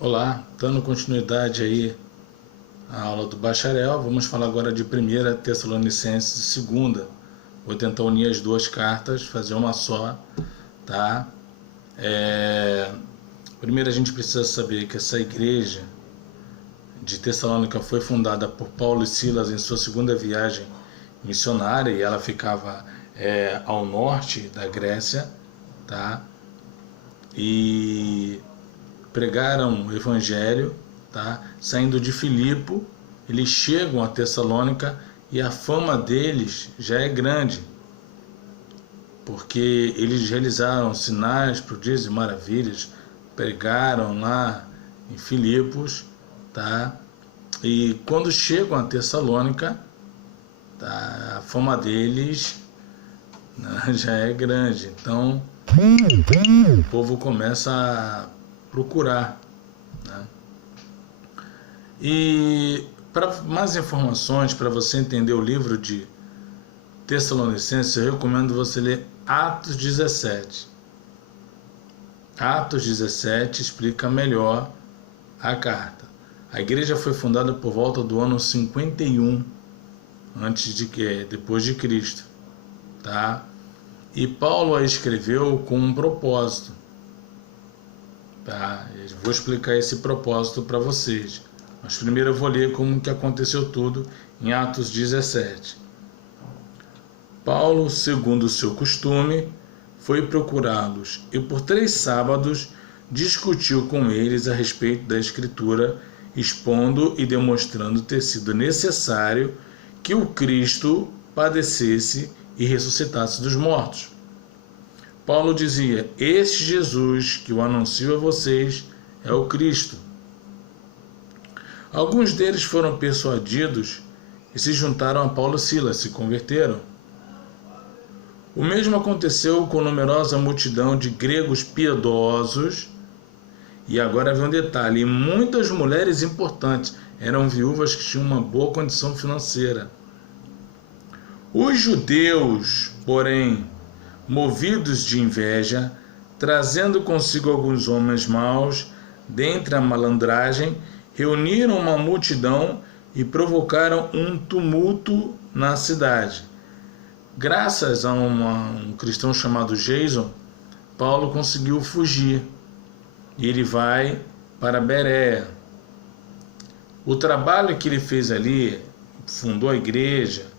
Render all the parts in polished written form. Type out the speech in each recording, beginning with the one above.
Olá, dando continuidade aí à aula do bacharel, vamos falar agora de 1 Tessalonicenses e 2. Vou tentar unir as duas cartas, fazer uma só, tá? Primeiro a gente precisa saber que essa igreja de Tessalônica foi fundada por Paulo e Silas em sua segunda viagem missionária, e ela ficava ao norte da Grécia, tá? E pregaram o evangelho, tá? Saindo de Filipo, eles chegam a Tessalônica e a fama deles já é grande, porque eles realizaram sinais, prodígios e maravilhas, pregaram lá em Filipos, tá? E quando chegam a Tessalônica, tá? A fama deles, né, já é grande. Então o povo começa a procurar, né? E para mais informações, para você entender o livro de Tessalonicenses, eu recomendo você ler Atos 17. Atos 17 explica melhor a carta. A igreja foi fundada por volta do ano 51 depois de Cristo, tá? E Paulo a escreveu com um propósito, tá? Eu vou explicar esse propósito para vocês, mas primeiro eu vou ler como que aconteceu tudo em Atos 17. Paulo, segundo o seu costume, foi procurá-los e por 3 sábados discutiu com eles a respeito da Escritura, expondo e demonstrando ter sido necessário que o Cristo padecesse e ressuscitasse dos mortos. Paulo dizia: este Jesus que eu anuncio a vocês é o Cristo. Alguns deles foram persuadidos e se juntaram a Paulo e Silas, se converteram. O mesmo aconteceu com numerosa multidão de gregos piedosos. E agora vem um detalhe: muitas mulheres importantes, eram viúvas que tinham uma boa condição financeira. Os judeus, porém, movidos de inveja, trazendo consigo alguns homens maus, dentre a malandragem, reuniram uma multidão e provocaram um tumulto na cidade. Graças a um cristão chamado Jason, Paulo conseguiu fugir e ele vai para Bereia. O trabalho que ele fez ali, fundou a igreja,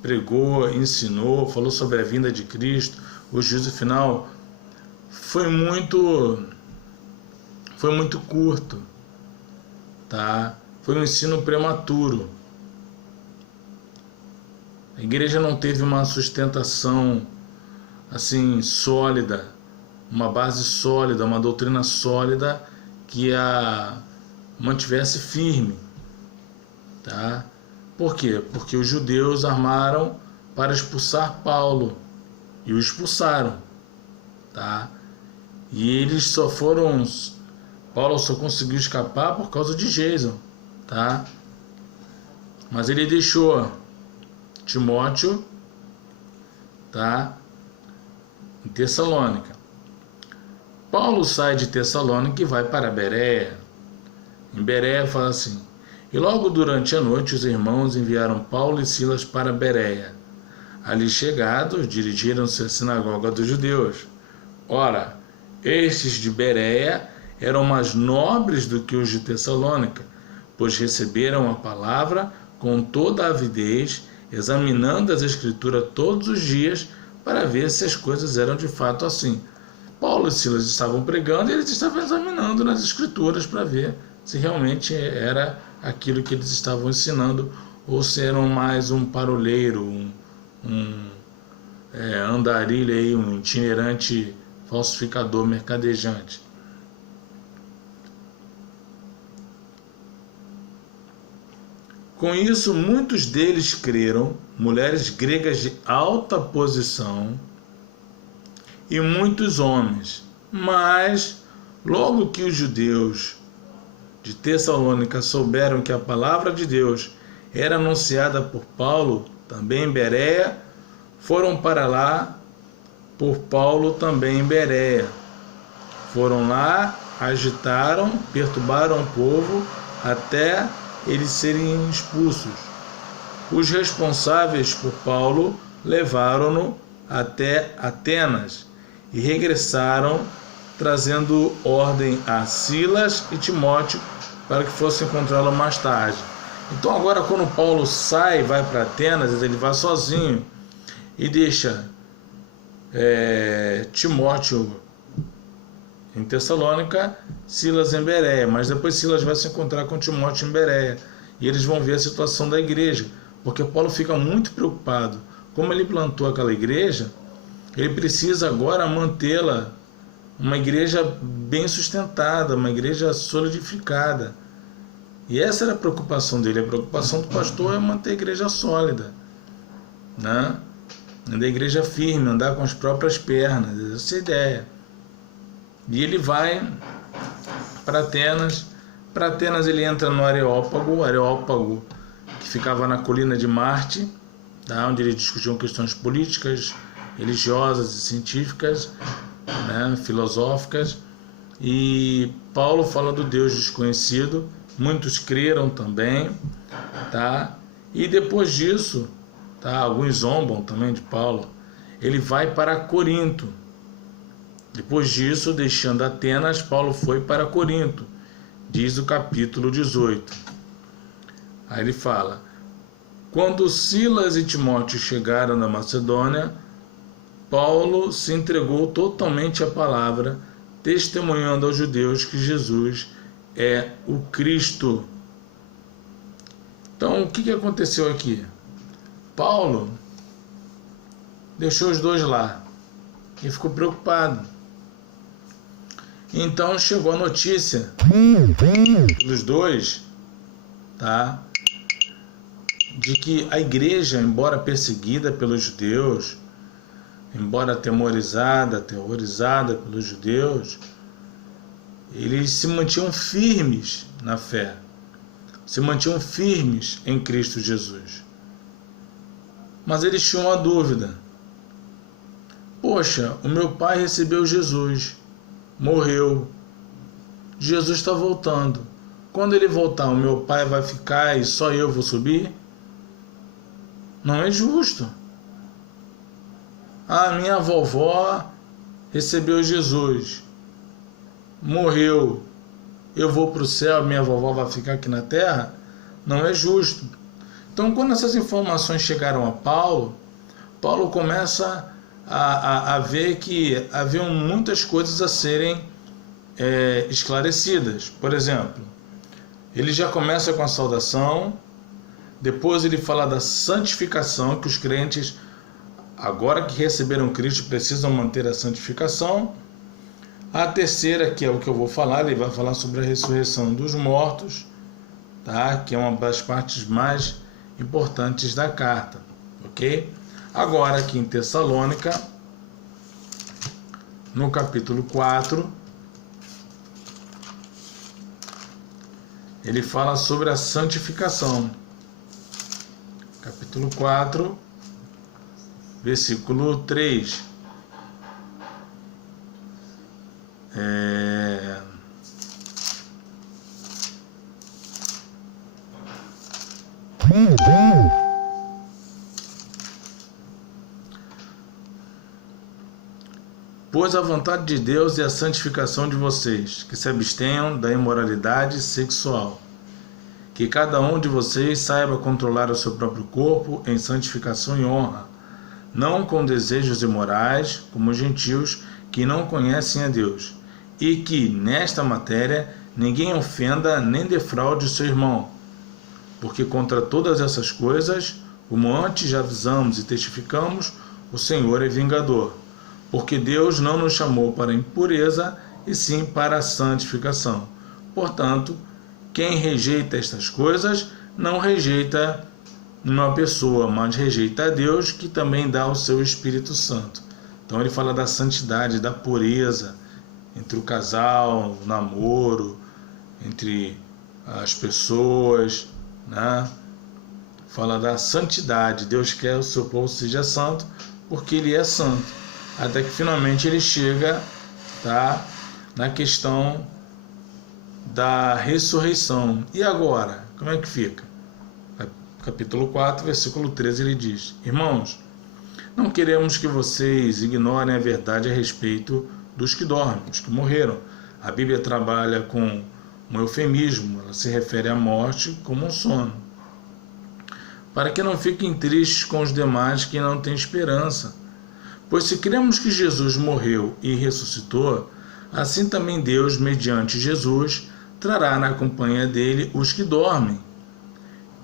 pregou, ensinou, falou sobre a vinda de Cristo, o juízo final, foi muito curto, tá? Foi um ensino prematuro. A igreja não teve uma sustentação assim sólida, uma base sólida, uma doutrina sólida que a mantivesse firme, tá? Por quê? Porque os judeus armaram para expulsar Paulo e o expulsaram, tá? E eles Paulo só conseguiu escapar por causa de Jason, tá? Mas ele deixou Timóteo, tá? Em Tessalônica. Paulo sai de Tessalônica e vai para Bereia. Em Bereia fala assim: e logo durante a noite os irmãos enviaram Paulo e Silas para Bereia. Ali chegados, dirigiram-se à sinagoga dos judeus. Ora, estes de Bereia eram mais nobres do que os de Tessalônica, pois receberam a palavra com toda a avidez, examinando as Escrituras todos os dias para ver se as coisas eram de fato assim. Paulo e Silas estavam pregando e eles estavam examinando nas Escrituras para ver se realmente era aquilo que eles estavam ensinando ou se eram mais um paroleiro, um andarilho aí, um itinerante falsificador, mercadejante. Com isso, muitos deles creram, mulheres gregas de alta posição e muitos homens. Mas, logo que os judeus de Tessalônica souberam que a palavra de Deus era anunciada por Paulo, também em Bereia, foram para lá por Paulo também em Bereia. Foram lá, agitaram, perturbaram o povo até eles serem expulsos. Os responsáveis por Paulo levaram-no até Atenas e regressaram, trazendo ordem a Silas e Timóteo para que fossem encontrá-lo mais tarde. Então agora, quando Paulo sai, vai para Atenas, ele vai sozinho e deixa Timóteo em Tessalônica, Silas em Bereia, mas depois Silas vai se encontrar com Timóteo em Bereia e eles vão ver a situação da igreja, porque Paulo fica muito preocupado. Como ele plantou aquela igreja, ele precisa agora mantê-la uma igreja bem sustentada, uma igreja solidificada. E essa era a preocupação dele. A preocupação do pastor é manter a igreja sólida, né? Andar a igreja firme, andar com as próprias pernas, essa é a ideia. E ele vai para Atenas. Para Atenas ele entra no Areópago, que ficava na colina de Marte, tá? Onde eles discutiam questões políticas, religiosas e científicas, né? Filosóficas. E Paulo fala do Deus desconhecido. Muitos creram também, tá? E depois disso, tá? Alguns zombam também de Paulo. Ele vai para Corinto. Depois disso, deixando Atenas, Paulo foi para Corinto, diz o capítulo 18. Aí ele fala: quando Silas e Timóteo chegaram na Macedônia, Paulo se entregou totalmente à palavra, testemunhando aos judeus que Jesus é o Cristo. Então, o que aconteceu aqui? Paulo deixou os dois lá e ficou preocupado. Então chegou a notícia dos dois, tá? De que a igreja, embora perseguida pelos judeus, embora aterrorizada pelos judeus, eles se mantinham firmes na fé, se mantinham firmes em Cristo Jesus. Mas eles tinham uma dúvida. Poxa, o meu pai recebeu Jesus, morreu, Jesus está voltando. Quando ele voltar, o meu pai vai ficar e só eu vou subir? Não é justo. A minha vovó recebeu Jesus, morreu, eu vou para o céu, minha vovó vai ficar aqui na terra? Não é justo. Então, quando essas informações chegaram a Paulo, Paulo começa a ver que haviam muitas coisas a serem esclarecidas. Por exemplo, ele já começa com a saudação, depois ele fala da santificação, que os crentes, agora que receberam Cristo, precisam manter a santificação. A terceira, que é o que eu vou falar, ele vai falar sobre a ressurreição dos mortos, tá? Que é uma das partes mais importantes da carta, ok? Agora, aqui em Tessalônica, no capítulo 4, ele fala sobre a santificação. Capítulo 4, versículo 3. Pois a vontade de Deus é a santificação de vocês, que se abstenham da imoralidade sexual. Que cada um de vocês saiba controlar o seu próprio corpo em santificação e honra, não com desejos imorais, como os gentios que não conhecem a Deus, e que, nesta matéria, ninguém ofenda nem defraude o seu irmão, porque contra todas essas coisas, como antes já avisamos e testificamos, o Senhor é vingador, porque Deus não nos chamou para a impureza, e sim para a santificação. Portanto, quem rejeita estas coisas, não rejeita uma pessoa, mas rejeita a Deus, que também dá o seu Espírito Santo. Então ele fala da santidade, da pureza, entre o casal, o namoro, entre as pessoas, né? Fala da santidade. Deus quer que o seu povo seja santo, porque ele é santo. Até que finalmente ele chega, tá, na questão da ressurreição. E agora, como é que fica? Capítulo 4, versículo 13, ele diz: Irmãos, não queremos que vocês ignorem a verdade a respeito dos que dormem, os que morreram. A Bíblia trabalha com um eufemismo, ela se refere à morte como um sono. Para que não fiquem tristes com os demais que não têm esperança. Pois se cremos que Jesus morreu e ressuscitou, assim também Deus, mediante Jesus, trará na companhia dele os que dormem.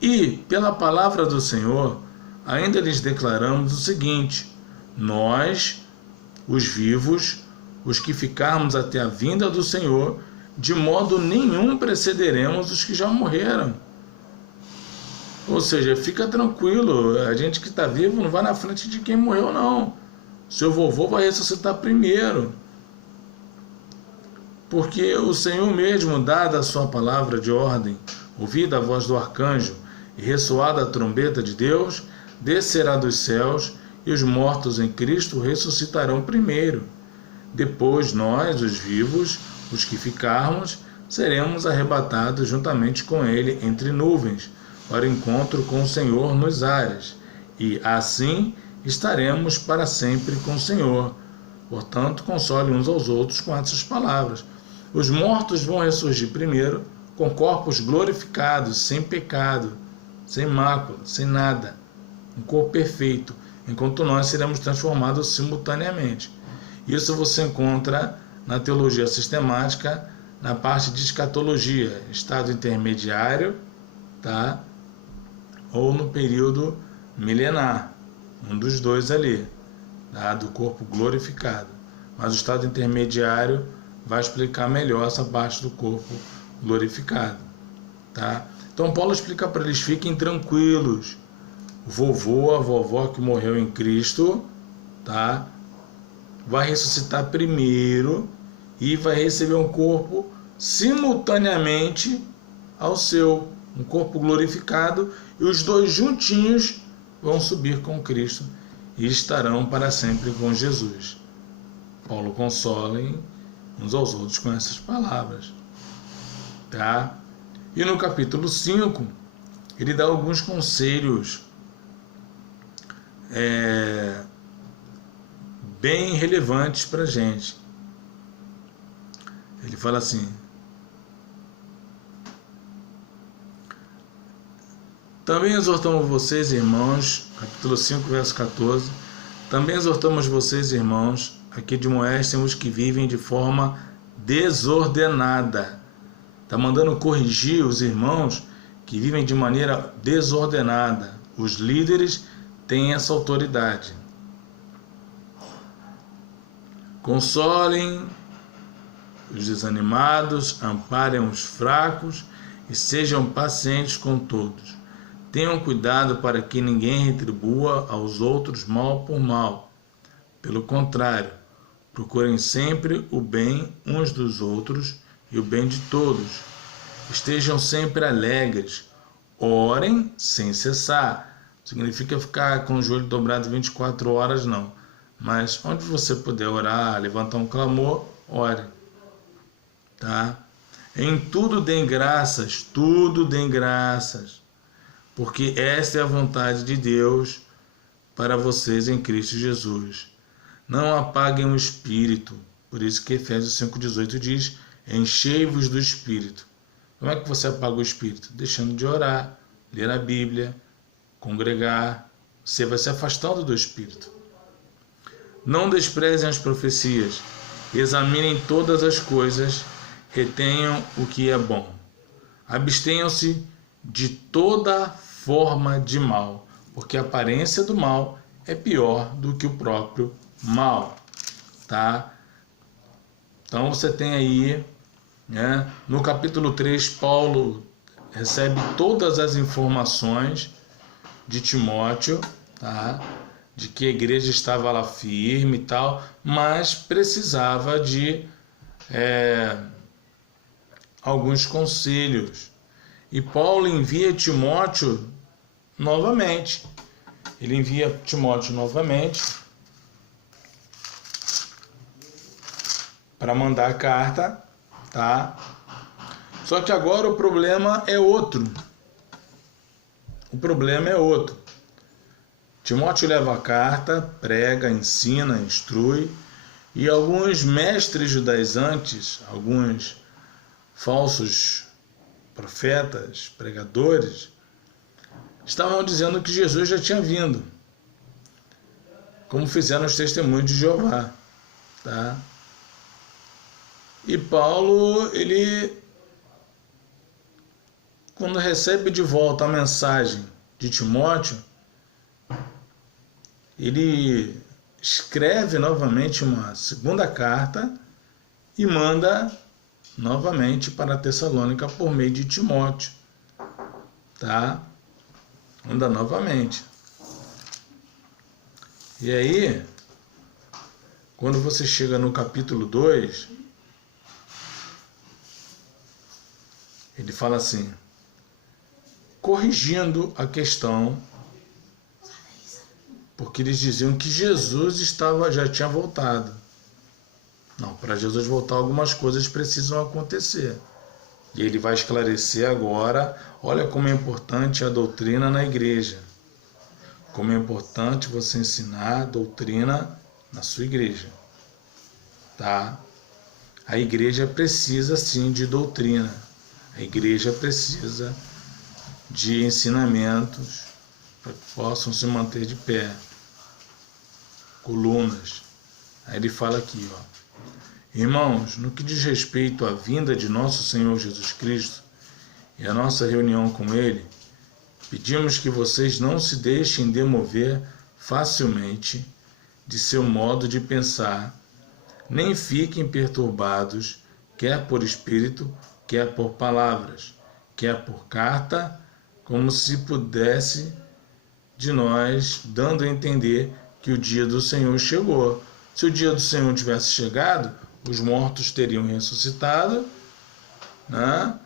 E, pela palavra do Senhor, ainda lhes declaramos o seguinte: nós, os vivos, os que ficarmos até a vinda do Senhor, de modo nenhum precederemos os que já morreram. Ou seja, fica tranquilo, a gente que está vivo não vai na frente de quem morreu, não. Seu vovô vai ressuscitar primeiro. Porque o Senhor mesmo, dada a sua palavra de ordem, ouvida a voz do arcanjo e ressoada a trombeta de Deus, descerá dos céus, e os mortos em Cristo ressuscitarão primeiro. Depois nós, os vivos, os que ficarmos, seremos arrebatados juntamente com ele entre nuvens, para o encontro com o Senhor nos ares, e assim estaremos para sempre com o Senhor. Portanto, console uns aos outros com essas palavras. Os mortos vão ressurgir primeiro, com corpos glorificados, sem pecado, sem mácula, sem nada, um corpo perfeito, enquanto nós seremos transformados simultaneamente. Isso você encontra na teologia sistemática, na parte de escatologia, estado intermediário, tá? Ou no período milenar, um dos dois ali, tá? Do corpo glorificado. Mas o estado intermediário vai explicar melhor essa parte do corpo glorificado, tá? Então Paulo explica para eles: fiquem tranquilos, o vovô, a vovó que morreu em Cristo, tá? Vai ressuscitar primeiro e vai receber um corpo simultaneamente ao seu, um corpo glorificado, e os dois juntinhos vão subir com Cristo e estarão para sempre com Jesus. Paulo consola uns aos outros com essas palavras, tá? E no capítulo 5, ele dá alguns conselhos bem relevantes para a gente. Ele fala assim: também exortamos vocês, irmãos, capítulo 5, verso 14, também exortamos vocês, irmãos, a que admoestem os que vivem de forma desordenada. Está mandando corrigir os irmãos que vivem de maneira desordenada. Os líderes têm essa autoridade. Consolem os desanimados, amparem os fracos e sejam pacientes com todos. Tenham cuidado para que ninguém retribua aos outros mal por mal. Pelo contrário, procurem sempre o bem uns dos outros e o bem de todos. Estejam sempre alegres. Orem sem cessar. Significa ficar com o joelho dobrado 24 horas, não. Mas onde você puder orar, levantar um clamor, ore. Tá? Em tudo deem graças, porque esta é a vontade de Deus para vocês em Cristo Jesus. Não apaguem o Espírito. Por isso que Efésios 5,18 diz: enchei-vos do Espírito. Como é que você apaga o Espírito? Deixando de orar, ler a Bíblia, congregar. Você vai se afastando do Espírito. Não desprezem as profecias. Examinem todas as coisas. Retenham o que é bom. Abstenham-se de toda forma de mal, porque a aparência do mal é pior do que o próprio mal, tá? Então você tem aí, né, no capítulo 3, Paulo recebe todas as informações de Timóteo, tá? De que a igreja estava lá firme e tal, mas precisava de alguns conselhos. E Paulo envia Timóteo novamente. Ele envia Timóteo novamente para mandar a carta, tá? Só que agora o problema é outro. O problema é outro. Timóteo leva a carta, prega, ensina, instrui, e alguns mestres judaizantes, alguns falsos profetas, pregadores, estavam dizendo que Jesus já tinha vindo, como fizeram os testemunhos de Jeová, tá? E Paulo, ele, quando recebe de volta a mensagem de Timóteo, ele escreve novamente uma segunda carta e manda novamente para Tessalônica por meio de Timóteo, tá? Manda novamente. E aí, quando você chega no capítulo 2, ele fala assim, corrigindo a questão, porque eles diziam que Jesus já tinha voltado. Não, para Jesus voltar, algumas coisas precisam acontecer. E ele vai esclarecer agora, olha como é importante a doutrina na igreja. Como é importante você ensinar a doutrina na sua igreja. Tá? A igreja precisa sim de doutrina. A igreja precisa de ensinamentos para que possam se manter de pé. Colunas. Aí ele fala aqui, ó. Irmãos, no que diz respeito à vinda de nosso Senhor Jesus Cristo e a nossa reunião com Ele, pedimos que vocês não se deixem demover facilmente de seu modo de pensar, nem fiquem perturbados, quer por espírito, quer por palavras, quer por carta, como se pudesse de nós, dando a entender que o dia do Senhor chegou. Se o dia do Senhor tivesse chegado, os mortos teriam ressuscitado, né?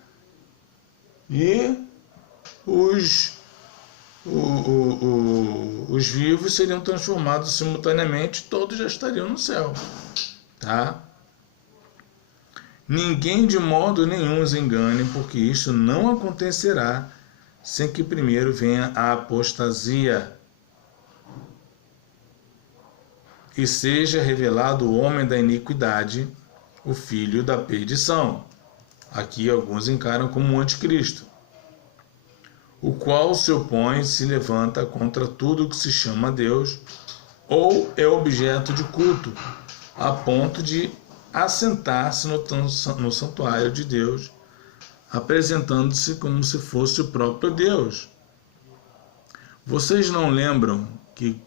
E os vivos seriam transformados simultaneamente, todos já estariam no céu, tá? Ninguém de modo nenhum os engane, porque isso não acontecerá sem que primeiro venha a apostasia e seja revelado o homem da iniquidade, o filho da perdição. Aqui alguns encaram como um anticristo, o qual se opõe e se levanta contra tudo que se chama Deus ou é objeto de culto, a ponto de assentar-se no santuário de Deus, apresentando-se como se fosse o próprio Deus. Vocês não lembram que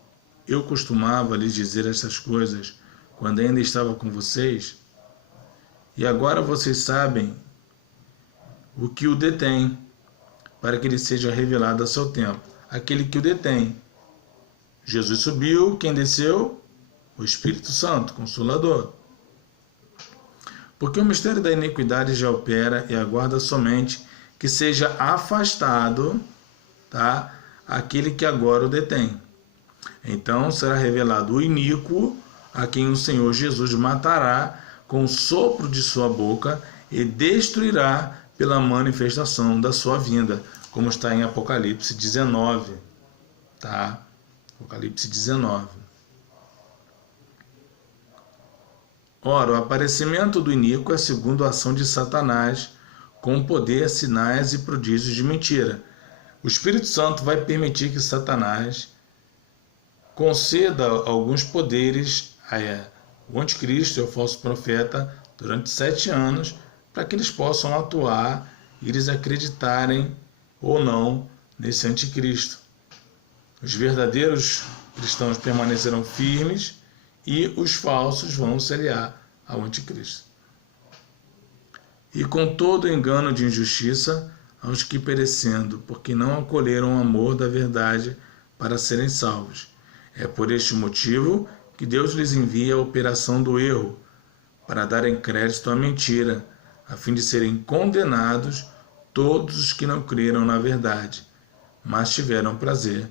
eu costumava lhes dizer essas coisas quando ainda estava com vocês? E agora vocês sabem o que o detém, para que ele seja revelado a seu tempo. Aquele que o detém. Jesus subiu, quem desceu? O Espírito Santo, Consolador. Porque o mistério da iniquidade já opera e aguarda somente que seja afastado, tá, aquele que agora o detém. Então será revelado o iníquo, a quem o Senhor Jesus matará com o sopro de sua boca e destruirá pela manifestação da sua vinda, como está em Apocalipse 19, tá? Apocalipse 19. Ora, o aparecimento do iníquo é segundo a ação de Satanás, com poder, sinais e prodígios de mentira. O Espírito Santo vai permitir que Satanás conceda alguns poderes ao anticristo e ao falso profeta durante 7 anos, para que eles possam atuar e eles acreditarem ou não nesse anticristo. Os verdadeiros cristãos permanecerão firmes e os falsos vão se aliar ao anticristo. E com todo engano de injustiça aos que perecendo, porque não acolheram o amor da verdade para serem salvos. É por este motivo que Deus lhes envia a operação do erro, para darem crédito à mentira, a fim de serem condenados todos os que não creram na verdade, mas tiveram prazer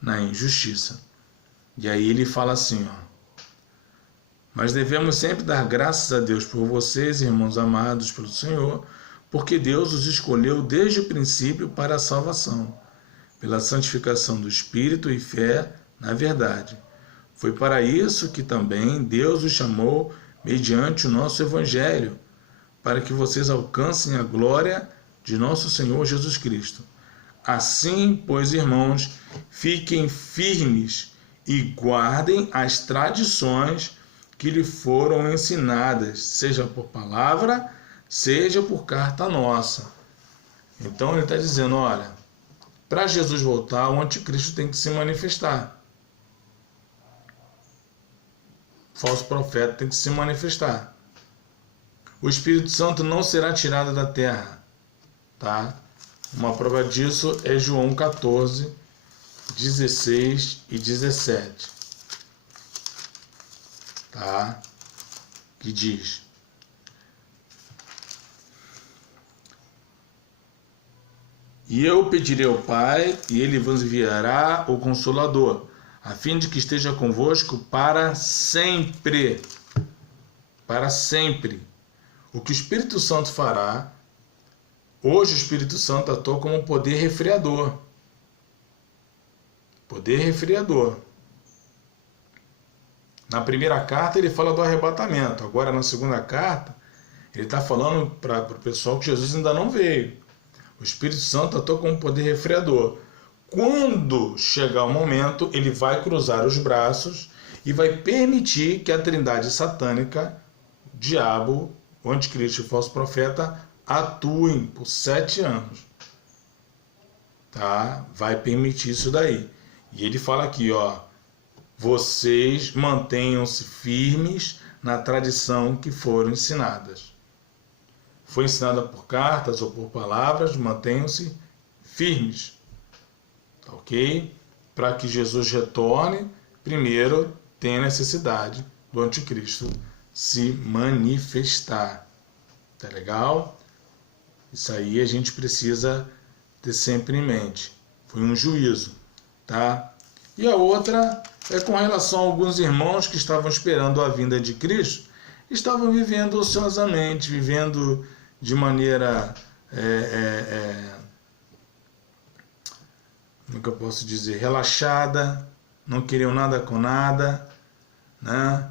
na injustiça. E aí ele fala assim, ó, Mas devemos sempre dar graças a Deus por vocês, irmãos amados pelo Senhor, porque Deus os escolheu desde o princípio para a salvação, pela santificação do Espírito e fé na verdade. Foi para isso que também Deus os chamou mediante o nosso Evangelho, para que vocês alcancem a glória de nosso Senhor Jesus Cristo. Assim, pois, irmãos, fiquem firmes e guardem as tradições que lhe foram ensinadas, seja por palavra, seja por carta nossa. Então ele está dizendo, olha, para Jesus voltar, o anticristo tem que se manifestar. O falso profeta tem que se manifestar. O Espírito Santo não será tirado da terra, tá? Uma prova disso é João 14, 16 e 17. Tá? Que diz: E eu pedirei ao Pai, e ele vos enviará o Consolador, a fim de que esteja convosco para sempre. Para sempre. O que o Espírito Santo fará, hoje o Espírito Santo atua como um poder refriador. Poder refriador. Na primeira carta ele fala do arrebatamento. Agora na segunda carta ele está falando para o pessoal que Jesus ainda não veio. O Espírito Santo atua como um poder refriador. Quando chegar o momento, ele vai cruzar os braços e vai permitir que a trindade satânica, o diabo, o anticristo e o falso profeta, atuem por 7 anos. Tá? Vai permitir isso daí. E ele fala aqui, ó, vocês mantenham-se firmes na tradição que foram ensinadas. Foi ensinada por cartas ou por palavras, mantenham-se firmes. Tá ok? Para que Jesus retorne, primeiro tem a necessidade do anticristo se manifestar. Tá legal? Isso aí a gente precisa ter sempre em mente. Foi um juízo, tá? E a outra é com relação a alguns irmãos que estavam esperando a vinda de Cristo, estavam vivendo ociosamente, vivendo de maneira, como é que eu posso dizer, relaxada, não queriam nada com nada, né?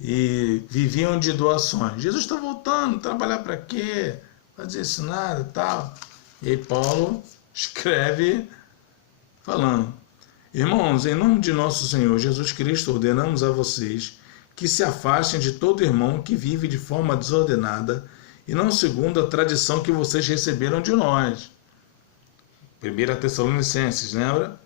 E viviam de doações. Jesus está voltando, trabalhar para quê? Fazer isso nada e tal. E aí Paulo escreve falando: Irmãos, em nome de nosso Senhor Jesus Cristo, ordenamos a vocês que se afastem de todo irmão que vive de forma desordenada e não segundo a tradição que vocês receberam de nós. 1 Tessalonicenses, lembra?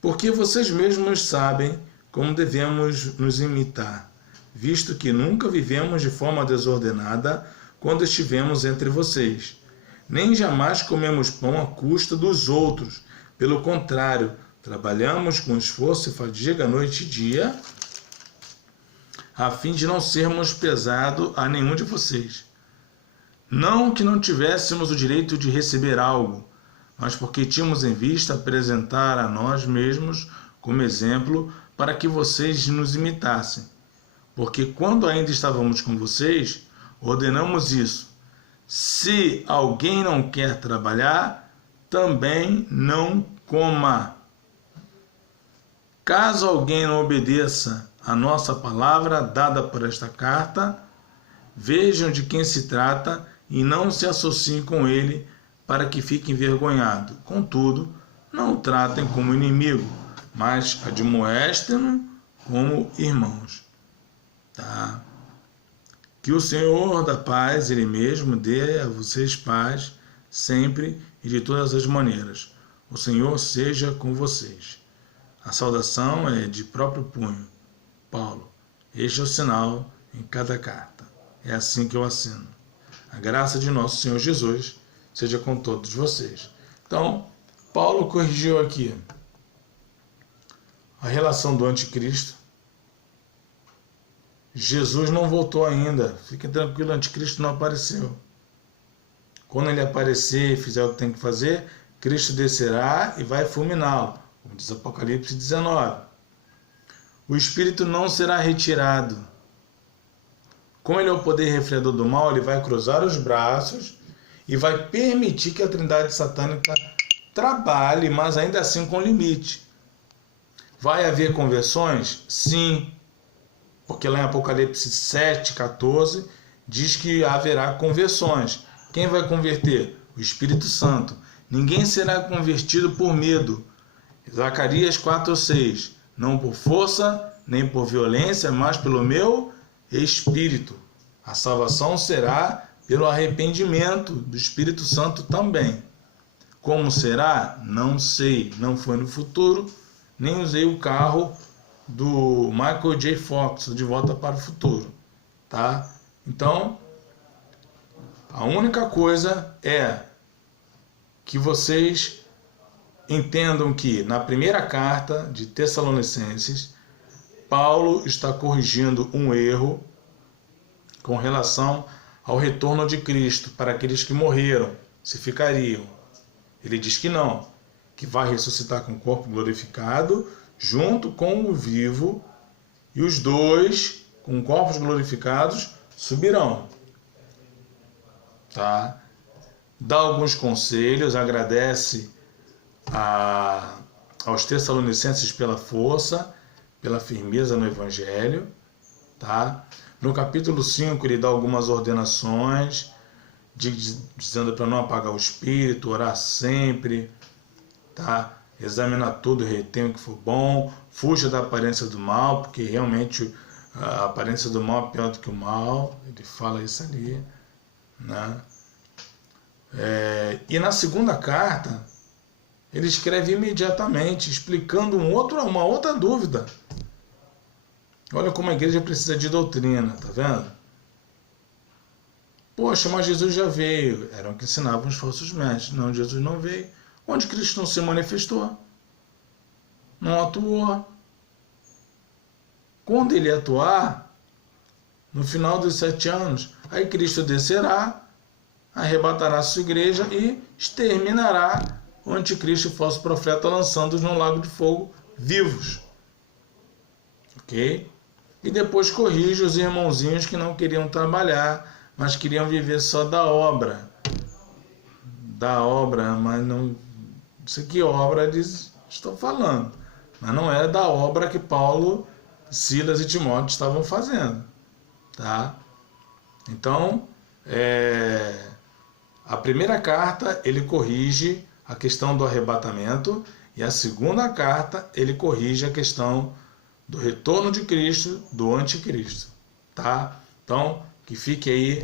Porque vocês mesmos sabem como devemos nos imitar, visto que nunca vivemos de forma desordenada quando estivemos entre vocês. Nem jamais comemos pão à custa dos outros. Pelo contrário, trabalhamos com esforço e fadiga noite e dia, a fim de não sermos pesado a nenhum de vocês. Não que não tivéssemos o direito de receber algo, mas porque tínhamos em vista apresentar a nós mesmos como exemplo para que vocês nos imitassem. Porque quando ainda estávamos com vocês, ordenamos isso. Se alguém não quer trabalhar, também não coma. Caso alguém não obedeça a nossa palavra dada por esta carta, vejam de quem se trata e não se associem com ele para que fique envergonhado. Contudo, não o tratem como inimigo, mas admoestem-no como irmãos. Tá? Que o Senhor da paz, Ele mesmo, dê a vocês paz sempre e de todas as maneiras. O Senhor seja com vocês. A saudação é de próprio punho. Paulo. Este é o sinal em cada carta. É assim que eu assino. A graça de nosso Senhor Jesus seja com todos vocês. Então, Paulo corrigiu aqui a relação do anticristo. Jesus não voltou ainda. Fiquem tranquilos, o anticristo não apareceu. Quando ele aparecer e fizer o que tem que fazer, Cristo descerá e vai fulminá-lo, como diz Apocalipse 19. o espírito não será retirado. Como ele é o poder refreador do mal, ele vai cruzar os braços e vai permitir que a trindade satânica trabalhe, mas ainda assim com limite. Vai haver conversões? Sim, porque lá em Apocalipse 7:14 diz que haverá conversões. Quem vai converter? O Espírito Santo. Ninguém será convertido por medo. Zacarias 4:6. Não por força, nem por violência, mas pelo meu Espírito. A salvação será pelo arrependimento do Espírito Santo também. Como será? Não sei. Não foi no futuro, nem usei o carro do Michael J. Fox, De Volta para o Futuro. Tá? Então, a única coisa é que vocês entendam que na primeira carta de Tessalonicenses, Paulo está corrigindo um erro com relação ao retorno de Cristo para aqueles que morreram, se ficariam. Ele diz que não, que vai ressuscitar com o corpo glorificado, junto com o vivo, e os dois, com corpos glorificados, subirão. Tá? Dá alguns conselhos, agradece aos Tessalonicenses pela força, pela firmeza no Evangelho. Tá? No capítulo 5 ele dá algumas ordenações, dizendo para não apagar o espírito, orar sempre, tá? Examinar tudo, retém o que for bom, fuja da aparência do mal, porque realmente a aparência do mal é pior do que o mal, ele fala isso ali, né? E na segunda carta ele escreve imediatamente, explicando uma outra dúvida. Olha como a igreja precisa de doutrina, tá vendo? Poxa, mas Jesus já veio. Eram o que ensinavam os falsos mestres. Não, Jesus não veio. Onde Cristo não se manifestou? Não atuou. Quando ele atuar, no final dos 7 anos, aí Cristo descerá, arrebatará a sua igreja e exterminará o anticristo e o falso profeta, lançando-os no lago de fogo vivos. Ok? E depois corrige os irmãozinhos que não queriam trabalhar, mas queriam viver só da obra. Da obra, mas não sei que obra eles estão falando. Mas não é da obra que Paulo, Silas e Timóteo estavam fazendo. Tá? Então, a primeira carta ele corrige a questão do arrebatamento, e a segunda carta ele corrige a questão do retorno de Cristo, do anticristo. Tá? Então, que fique aí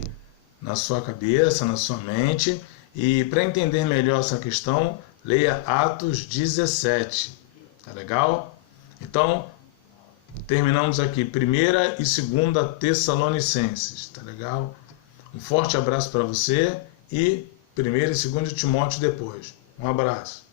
na sua cabeça, na sua mente, e para entender melhor essa questão, leia Atos 17. Tá legal? Então, terminamos aqui 1ª e 2ª Tessalonicenses. Tá legal? Um forte abraço para você e 1º e 2º Timóteo depois. Um abraço.